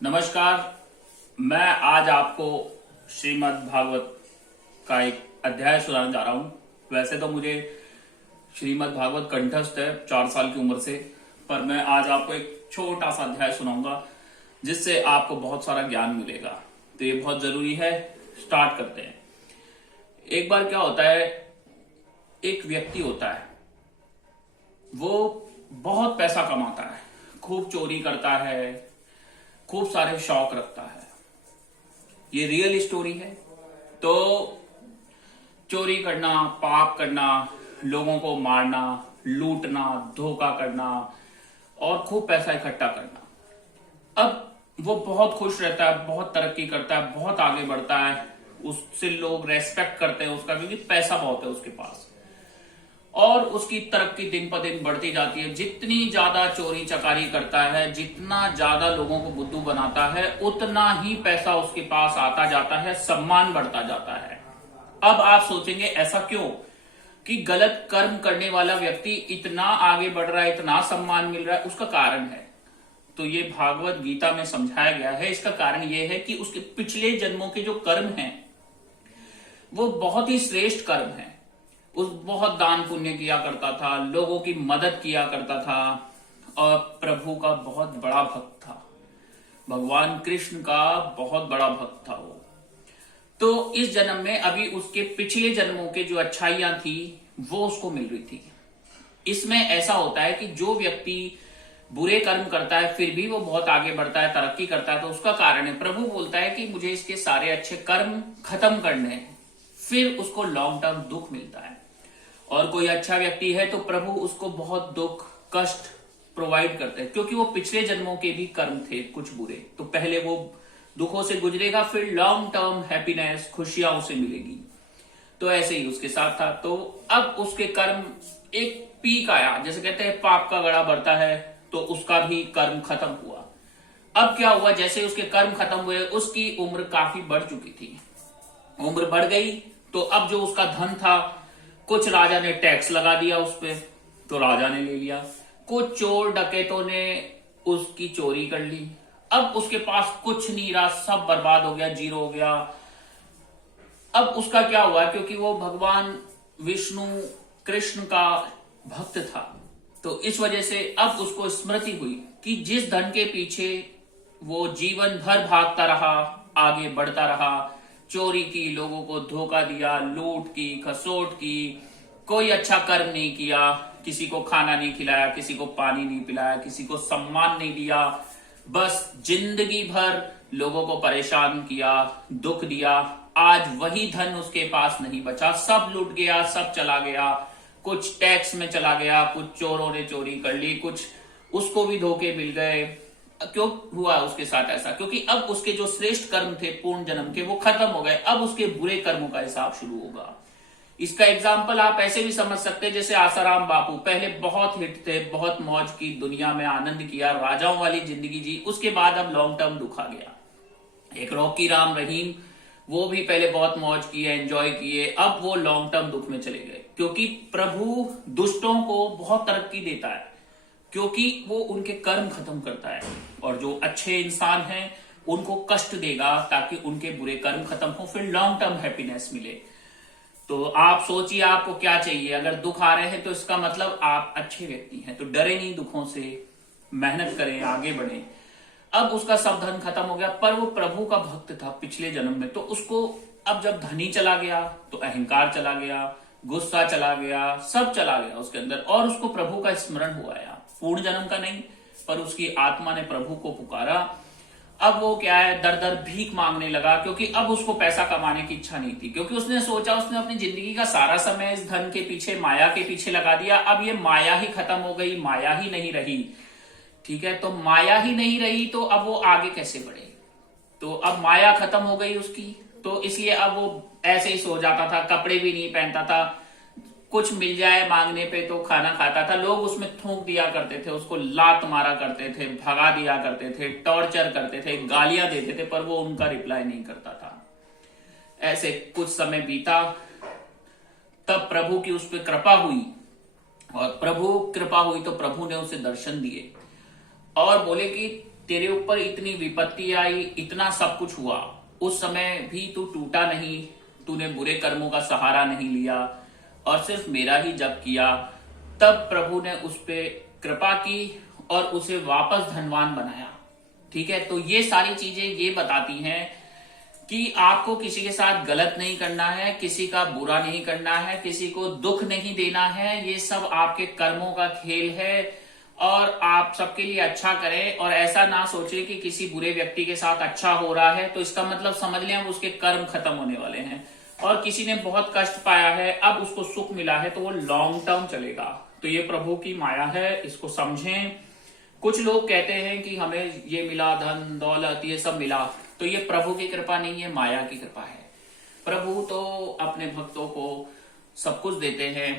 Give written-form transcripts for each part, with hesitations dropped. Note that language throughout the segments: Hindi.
नमस्कार। मैं आज आपको श्रीमद् भागवत का एक अध्याय सुनाने जा रहा हूं। वैसे तो मुझे श्रीमद् भागवत कंठस्थ है 4 साल की उम्र से, पर मैं आज आपको एक छोटा सा अध्याय सुनाऊंगा जिससे आपको बहुत सारा ज्ञान मिलेगा। तो ये बहुत जरूरी है। स्टार्ट करते हैं। एक बार क्या होता है, एक व्यक्ति होता है, वो बहुत पैसा कमाता है, खूब चोरी करता है, खूब सारे शौक रखता है। ये रियल स्टोरी है। तो चोरी करना, पाप करना, लोगों को मारना, लूटना, धोखा करना और खूब पैसा इकट्ठा करना। अब वो बहुत खुश रहता है, बहुत तरक्की करता है, बहुत आगे बढ़ता है, उससे लोग रेस्पेक्ट करते हैं उसका, क्योंकि पैसा बहुत है उसके पास और उसकी तरक्की दिन पर दिन बढ़ती जाती है। जितनी ज्यादा चोरी चकारी करता है, जितना ज्यादा लोगों को बुद्धू बनाता है, उतना ही पैसा उसके पास आता जाता है, सम्मान बढ़ता जाता है। अब आप सोचेंगे ऐसा क्यों कि गलत कर्म करने वाला व्यक्ति इतना आगे बढ़ रहा है, इतना सम्मान मिल रहा है? उसका कारण है। तो ये भागवत गीता में समझाया गया है। इसका कारण ये है कि उसके पिछले जन्मों के जो कर्म हैं वो बहुत ही श्रेष्ठ कर्म है। उस बहुत दान पुण्य किया करता था, लोगों की मदद किया करता था और प्रभु का बहुत बड़ा भक्त था। भगवान कृष्ण का बहुत बड़ा भक्त था वो। तो इस जन्म में अभी उसके पिछले जन्मों के जो अच्छाइयां थी वो उसको मिल रही थी। इसमें ऐसा होता है कि जो व्यक्ति बुरे कर्म करता है फिर भी वो बहुत आगे बढ़ता है, तरक्की करता है, तो उसका कारण है। प्रभु बोलता है कि मुझे इसके सारे अच्छे कर्म खत्म करने हैं, फिर उसको लॉन्ग टर्म दुख मिलता है। और कोई अच्छा व्यक्ति है तो प्रभु उसको बहुत दुख कष्ट प्रोवाइड करते हैं, क्योंकि वो पिछले जन्मों के भी कर्म थे कुछ बुरे। तो पहले वो दुखों से गुजरेगा, फिर लॉन्ग टर्म हैप्पीनेस, खुशियां उसे मिलेगी। तो ऐसे ही उसके साथ था। तो अब उसके कर्म एक पीक आया, जैसे कहते हैं पाप का गड़ा बढ़ता है, तो उसका भी कर्म खत्म हुआ। अब क्या हुआ, जैसे उसके कर्म खत्म हुए, उसकी उम्र काफी बढ़ चुकी थी। उम्र बढ़ गई तो अब जो उसका धन था, कुछ राजा ने टैक्स लगा दिया उस पे, तो राजा ने ले लिया। कुछ चोर डकैतों ने उसकी चोरी कर ली। अब उसके पास कुछ नहीं रहा, सब बर्बाद हो गया, जीरो हो गया। अब उसका क्या हुआ, क्योंकि वो भगवान विष्णु कृष्ण का भक्त था, तो इस वजह से अब उसको स्मृति हुई कि जिस धन के पीछे वो जीवन भर भागता रहा, आगे बढ़ता रहा, चोरी की, लोगों को धोखा दिया, लूट की, खसोट की, कोई अच्छा कर्म नहीं किया, किसी को खाना नहीं खिलाया, किसी को पानी नहीं पिलाया, किसी को सम्मान नहीं दिया, बस जिंदगी भर लोगों को परेशान किया, दुख दिया। आज वही धन उसके पास नहीं बचा, सब लूट गया, सब चला गया। कुछ टैक्स में चला गया, कुछ चोरों ने चोरी कर ली, कुछ उसको भी धोखे मिल गए। क्यों हुआ उसके साथ ऐसा? क्योंकि अब उसके जो श्रेष्ठ कर्म थे पूर्ण जन्म के, वो खत्म हो गए। अब उसके बुरे कर्मों का हिसाब शुरू होगा। इसका एग्जाम्पल आप ऐसे भी समझ सकते हैं, जैसे आसाराम बापू पहले बहुत हिट थे, बहुत मौज की, दुनिया में आनंद किया, राजाओं वाली जिंदगी जी, उसके बाद अब लॉन्ग टर्म दुख आ गया। एक रॉकी राम रहीम, वो भी पहले बहुत मौज किए, एंजॉय किए, अब वो लॉन्ग टर्म दुख में चले गए। क्योंकि प्रभु दुष्टों को बहुत तरक्की देता है, क्योंकि वो उनके कर्म खत्म करता है, और जो अच्छे इंसान हैं उनको कष्ट देगा ताकि उनके बुरे कर्म खत्म हो, फिर लॉन्ग टर्म हैप्पीनेस मिले। तो आप सोचिए आपको क्या चाहिए। अगर दुख आ रहे हैं तो इसका मतलब आप अच्छे व्यक्ति हैं, तो डरे नहीं दुखों से, मेहनत करें, आगे बढ़ें। अब उसका सब धन खत्म हो गया, पर वो प्रभु का भक्त था पिछले जन्म में, तो उसको अब जब धनी चला गया तो अहंकार चला गया, गुस्सा चला गया, सब चला गया उसके अंदर, और उसको प्रभु का स्मरण हुआ। पूर्ण जन्म का नहीं, पर उसकी आत्मा ने प्रभु को पुकारा। अब वो क्या है, दर दर भीख मांगने लगा, क्योंकि अब उसको पैसा कमाने की इच्छा नहीं थी। क्योंकि उसने सोचा, उसने अपनी जिंदगी का सारा समय इस धन के पीछे, माया के पीछे लगा दिया। अब ये माया ही खत्म हो गई, माया ही नहीं रही। ठीक है, तो माया ही नहीं रही तो अब वो आगे कैसे बढ़े? तो अब माया खत्म हो गई उसकी, तो इसलिए अब वो ऐसे ही सो जाता था, कपड़े भी नहीं पहनता था, कुछ मिल जाए मांगने पे तो खाना खाता था। लोग उसमें थूक दिया करते थे, उसको लात मारा करते थे, भगा दिया करते थे, टॉर्चर करते थे, गालियां देते थे, पर वो उनका रिप्लाई नहीं करता था। ऐसे कुछ समय बीता, तब प्रभु की उस पर कृपा हुई, और प्रभु कृपा हुई तो प्रभु ने उसे दर्शन दिए और बोले कि तेरे ऊपर इतनी विपत्ति आई, इतना सब कुछ हुआ, उस समय भी तू टूटा नहीं, तूने बुरे कर्मों का सहारा नहीं लिया और सिर्फ मेरा ही जप किया। तब प्रभु ने उस पे कृपा की और उसे वापस धनवान बनाया। ठीक है, तो ये सारी चीजें ये बताती हैं कि आपको किसी के साथ गलत नहीं करना है, किसी का बुरा नहीं करना है, किसी को दुख नहीं देना है। ये सब आपके कर्मों का खेल है और आप सबके लिए अच्छा करें। और ऐसा ना सोचे कि किसी बुरे व्यक्ति के साथ अच्छा हो रहा है तो इसका मतलब समझ लें अब उसके कर्म खत्म होने वाले हैं। और किसी ने बहुत कष्ट पाया है, अब उसको सुख मिला है, तो वो लॉन्ग टर्म चलेगा। तो ये प्रभु की माया है, इसको समझें। कुछ लोग कहते हैं कि हमें ये मिला, धन दौलत ये सब मिला, तो ये प्रभु की कृपा नहीं है, माया की कृपा है। प्रभु तो अपने भक्तों को सब कुछ देते हैं।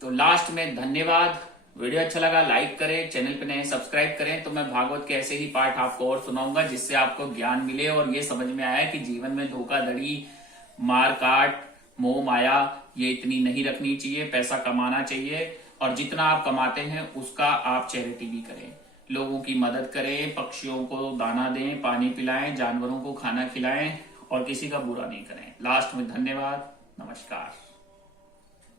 तो लास्ट में धन्यवाद। वीडियो अच्छा लगा लाइक करें, चैनल पे नए सब्सक्राइब करें। तो मैं भागवत के ऐसे ही पाठ आपको और सुनाऊंगा जिससे आपको ज्ञान मिले और ये समझ में आया कि जीवन में धोखाधड़ी, मार काट, मोह माया ये इतनी नहीं रखनी चाहिए। पैसा कमाना चाहिए और जितना आप कमाते हैं उसका आप चैरिटी भी करें, लोगों की मदद करें, पक्षियों को दाना दें, पानी पिलाएं, जानवरों को खाना खिलाएं और किसी का बुरा नहीं करें। लास्ट में धन्यवाद, नमस्कार।